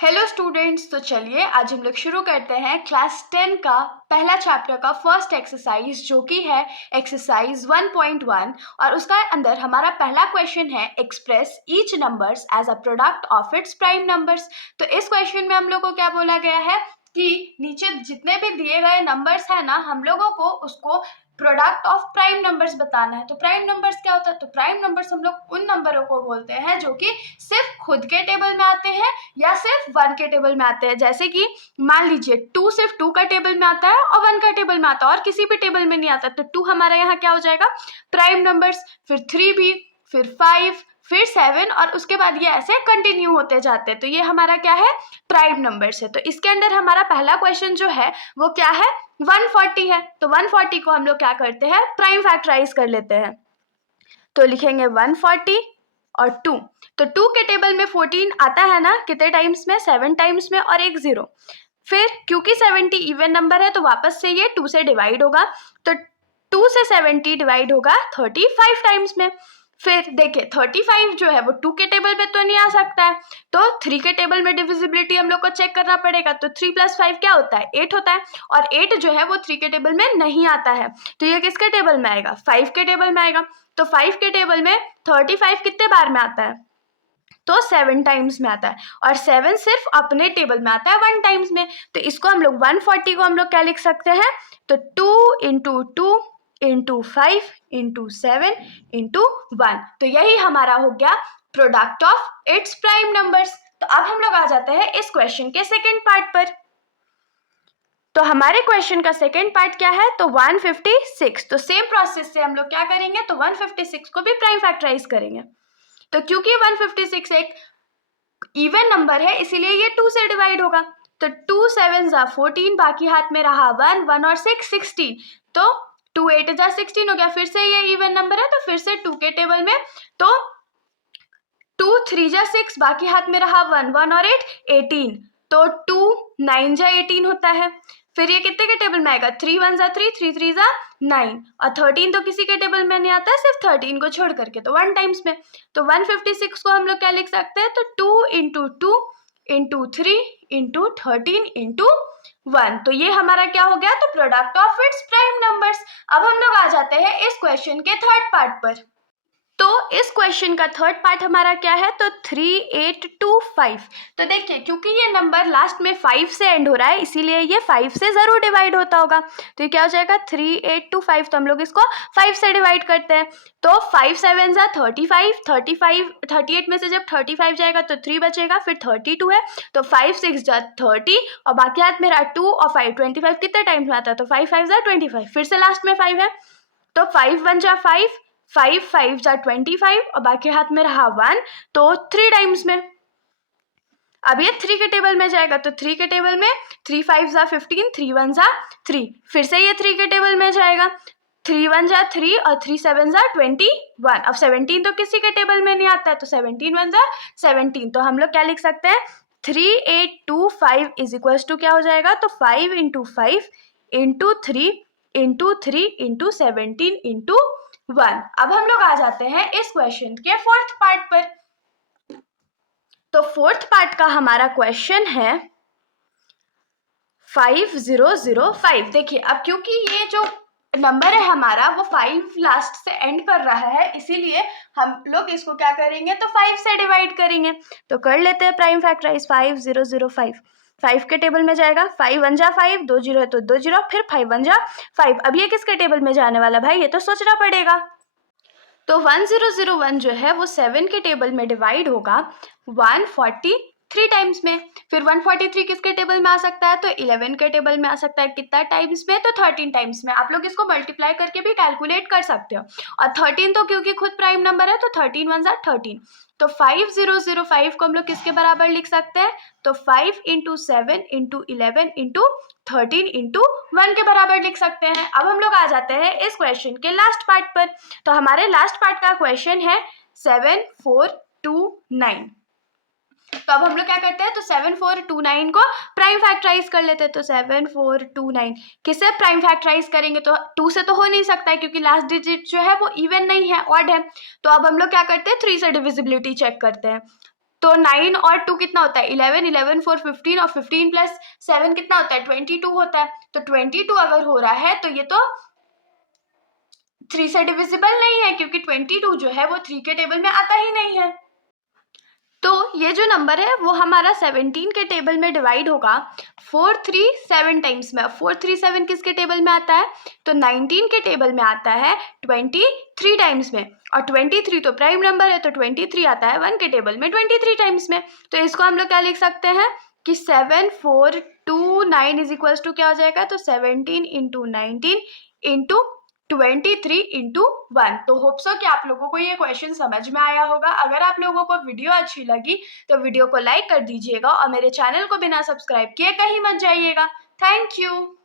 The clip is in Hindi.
हेलो स्टूडेंट्स, तो चलिए आज हम लोग शुरू करते हैं क्लास 10 का पहला चैप्टर का फर्स्ट एक्सरसाइज जो कि है एक्सरसाइज 1.1 और उसका अंदर हमारा पहला क्वेश्चन है express each numbers as a product of its prime numbers. तो इस क्वेश्चन में हम लोग को क्या बोला गया है कि नीचे जितने भी दिए गए नंबर्स है ना, हम लोगों को उसको प्रोडक्ट ऑफ प्राइम नंबर्स बताना है। तो प्राइम नंबर्स क्या होता है? तो प्राइम नंबर्स हम लोग उन नंबरों को बोलते हैं जो कि सिर्फ खुद के टेबल में आते हैं या सिर्फ 1 के टेबल में आते हैं। जैसे कि मान लीजिए 2 सिर्फ 2 का टेबल में आता है और 1 का टेबल में आता है और किसी भी टेबल में नहीं आता, तो 2 हमारा यहाँ क्या हो जाएगा? Prime numbers. फिर 3 भी, फिर 5, फिर 7 और उसके बाद ये ऐसे कंटिन्यू होते जाते हैं। तो ये हमारा क्या है? प्राइम नंबर्स है। तो इसके अंदर हमारा पहला क्वेश्चन जो है वो क्या है? 140 है। तो 140 को हम लोग क्या करते हैं? प्राइम फैक्टराइज कर लेते हैं। तो लिखेंगे 140 और 2। तो 2 के टेबल में 14 आता है ना, कितने टाइम्स में? 7 टाइम्स में और एक 0। फिर क्योंकि 70 इवन नंबर है तो वापस से ये 2 से डिवाइड होगा, तो 2 से 70 डिवाइड होगा 35 टाइम्स में। फिर देखिए 35 जो है वो 2 के टेबल में तो नहीं आ सकता है, तो 3 के टेबल में डिविजिबिलिटी हम लोग को चेक करना पड़ेगा। तो 3 + 5 क्या होता है? 8 होता है और 8 जो है वो 3 के टेबल में नहीं आता है, तो ये किसके टेबल में आएगा? 5 के टेबल में आएगा। तो 5 के टेबल में 35 कितने बार में आता है? तो 7 टाइम्स में आता है और 7 सिर्फ अपने टेबल में आता है 1 टाइम्स में। तो इसको हम लोग 140 को हम लोग क्या लिख सकते हैं? तो 2 × 2 × 5 × 7 × 1। तो यही हमारा हो गया product of its prime numbers. तो अब हम लोग आ जाते हैं इस क्वेश्चन के सेकेंड पार्ट पर। तो हमारे क्वेश्चन का सेकेंड पार्ट क्या है? तो 156। तो सेम प्रोसेस से हम लोग क्या करेंगे? तो 156 को भी प्राइम फैक्टराइज करेंगे। तो क्योंकि 156 एक इवन नंबर है इसीलिए ये 2 से डिवाइड होगा। तो 2 × 7 = 14, बाकी हाथ में रहा 1, 1 और 6 16। तो 2 × 8 = 16 हो गया। फिर से ये इवन नंबर है तो फिर से 2 के टेबल में, तो 2 × 3 = 6, बाकी हाथ में रहा 1, 1 और 8 18। तो 2 × 9 = 18 होता है। फिर ये कितने के टेबल में आएगा? 3 × 1 = 3, 3 × 3 = 9 और 13 तो किसी के टेबल में नहीं आता है, सिर्फ 13 को छोड़ करके, तो 1 टाइम्स में। तो 156 को हम लोग क्या लिख सकते हैं? तो 2 × 2 × 3 × 13 × 1। तो ये हमारा क्या हो गया? तो product of its prime numbers. अब हम लोग आ जाते हैं इस क्वेश्चन के थर्ड पार्ट पर। तो इस क्वेश्चन का थर्ड पार्ट हमारा क्या है? तो 3825। तो देखिए क्योंकि ये नंबर लास्ट में 5 से एंड हो रहा है इसीलिए ये 5 से जरूर डिवाइड होता होगा। तो ये क्या हो जाएगा? 3825। तो हम लोग इसको 5 से डिवाइड करते हैं। तो 5 × 7 = 35, 38 में से जब 35 जाएगा तो 3 बचेगा, फिर 32 है तो 5 × 6 = 30 और बाकी हाथ में रहा 2 और 5 25 कितने टाइम्स में आता है? तो 5 × 5 = 25, फिर से लास्ट में 5 है तो 5 × 1 = 5, 5 × 5 = 25 और बाकी हाथ में रहा 1, तो 3 टाइम्स में। अब ये 3 के टेबल में जाएगा तो 3 के टेबल में 3 × 5 = 15, 3 × 1 = 3। फिर से ये 3 के टेबल में जाएगा, 3 × 1 = 3 और 3 × 7 = 21। अब 17 तो किसी के टेबल में नहीं आता है, तो 17 × 1 = 17। तो हम लोग क्या लिख सकते हैं? 3825 = क्या हो जाएगा? तो 5 × 5 × 3 × 3 × 17 × 1। अब हम लोग आ जाते हैं इस क्वेश्चन के फोर्थ पार्ट पर। तो फोर्थ पार्ट का हमारा क्वेश्चन है 5005। देखिए अब क्योंकि ये जो नंबर है हमारा वो 5 लास्ट से एंड कर रहा है इसीलिए हम लोग इसको क्या करेंगे? तो 5 से डिवाइड करेंगे। तो कर लेते हैं प्राइम फैक्टराइज। 5005 5 के टेबल में जाएगा, 5 × 1 = 5, 2 0 है तो 2 0, फिर 5 × 1 = 5। अब ये किसके टेबल में जाने वाला भाई? ये तो सोचना पड़ेगा। तो 1001 जो है वो 7 के टेबल में डिवाइड होगा 143 टाइम्स में। फिर 143 किसके टेबल में आ सकता है? तो 11 के टेबल में आ सकता है। कितना टाइम्स में? तो 13 टाइम्स में। आप लोग इसको मल्टीप्लाई करके भी कैलकुलेट कर सकते हो। और 13 तो क्योंकि खुद प्राइम नंबर है तो 13 × 1 = 13। तो 5005 को हम लोग किसके बराबर लिख सकते हैं? तो 5 × 7 × 11 × 13 × 1 के बराबर लिख सकते हैं। अब हम लोग आ जाते हैं इस क्वेश्चन के लास्ट पार्ट पर। तो हमारे लास्ट पार्ट का क्वेश्चन है 7429। तो अब हम लोग क्या करते हैं? तो 7429 को प्राइम फैक्टराइज कर लेते हैं। तो 7429 किसे प्राइम फैक्टराइज करेंगे? तो 2 से तो हो नहीं सकता है क्योंकि लास्ट डिजिट जो है वो इवन नहीं है, ऑड है। तो अब हम लोग क्या करते हैं? 3 से डिविजिबिलिटी चेक करते हैं। तो 9 और 2 कितना होता है 11, 11 4 15 और 15 प्लस 7 कितना होता है 22 होता है। तो 22 अगर हो रहा है तो ये तो 3 से डिविजिबल नहीं है, क्योंकि 22 जो है वो 3 के टेबल में आता ही नहीं है। तो ये जो नंबर है वो हमारा 17 के टेबल में डिवाइड होगा 437 टाइम्स में। 437 किसके टेबल में आता है, तो 19 के टेबल में आता है 23 टाइम्स में, और 23 तो प्राइम नंबर है, तो 23 आता है 1 के टेबल में 23 टाइम्स में। तो इसको हम लोग क्या लिख सकते हैं कि 7429 इज इक्वल्स टू क्या हो जाएगा, तो 17 इंटू 19 इंटू 23 इंटू 1। तो होप सो कि आप लोगों को ये क्वेश्चन समझ में आया होगा। अगर आप लोगों को वीडियो अच्छी लगी तो वीडियो को लाइक कर दीजिएगा और मेरे चैनल को बिना सब्सक्राइब किए कहीं मत जाइएगा। Thank you.